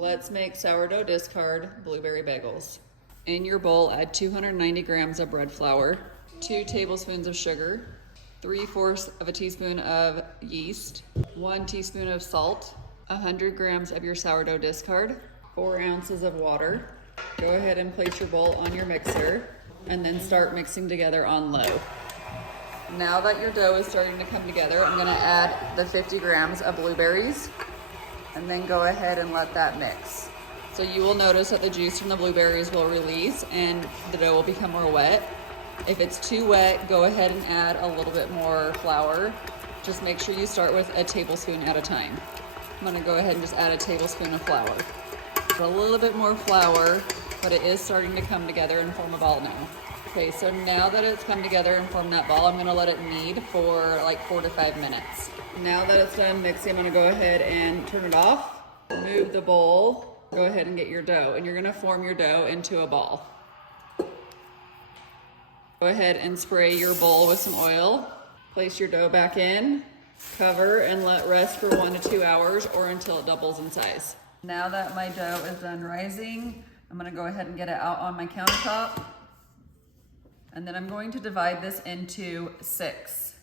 Let's make sourdough discard blueberry bagels. In your bowl, add 290 grams of bread flour, 2 tablespoons of sugar, 3/4 of a teaspoon of yeast, 1 teaspoon of salt, 100 grams of your sourdough discard, 4 ounces of water. Go ahead and place your bowl on your mixer and then start mixing together on low. Now that your dough is starting to come together, I'm gonna add the 50 grams of blueberries and then go ahead and let that mix. So you will notice that the juice from the blueberries will release and the dough will become more wet. If it's too wet, go ahead and add a little bit more flour. Just make sure you start with a tablespoon at a time. I'm gonna go ahead and just add a tablespoon of flour. A little bit more flour, but it is starting to come together and form a ball now. Okay, so now that it's come together and formed that ball, I'm gonna let it knead for like 4 to 5 minutes. Now that it's done mixing, I'm gonna go ahead and turn it off. Remove the bowl, go ahead and get your dough, and you're gonna form your dough into a ball. Go ahead and spray your bowl with some oil. Place your dough back in, cover, and let rest for 1 to 2 hours or until it doubles in size. Now that my dough is done rising, I'm gonna go ahead and get it out on my countertop. And then I'm going to divide this into 6.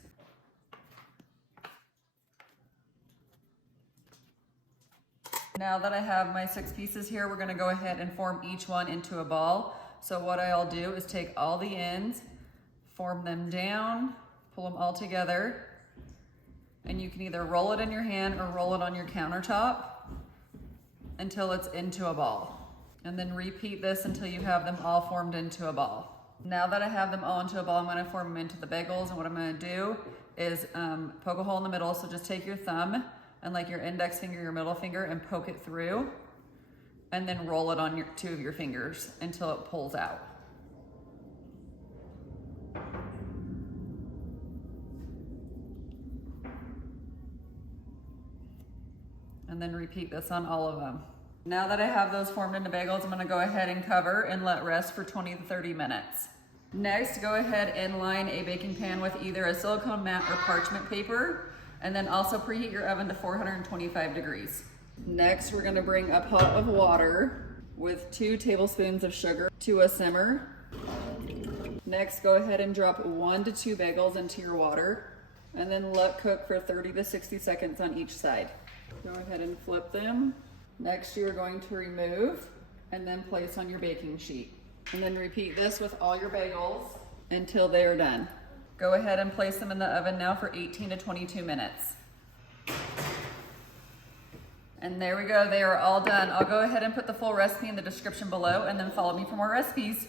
Now that I have my 6 pieces here, we're gonna go ahead and form each one into a ball. So what I'll do is take all the ends, form them down, pull them all together, and you can either roll it in your hand or roll it on your countertop until it's into a ball. And then repeat this until you have them all formed into a ball. Now that I have them all into a ball, I'm gonna form them into the bagels, and what I'm gonna do is poke a hole in the middle. So just take your thumb and like your index finger, your middle finger, and poke it through, and then roll it on your 2 of your fingers until it pulls out. And then repeat this on all of them. Now that I have those formed into bagels, I'm gonna go ahead and cover and let rest for 20 to 30 minutes. Next, go ahead and line a baking pan with either a silicone mat or parchment paper, and then also preheat your oven to 425 degrees. Next, we're gonna bring a pot of water with 2 tablespoons of sugar to a simmer. Next, go ahead and drop 1 to 2 bagels into your water, and then let cook for 30 to 60 seconds on each side. Go ahead and flip them. Next, you're going to remove and then place on your baking sheet. And then repeat this with all your bagels until they are done. Go ahead and place them in the oven now for 18 to 22 minutes. And there we go, they are all done. I'll go ahead and put the full recipe in the description below, and then follow me for more recipes.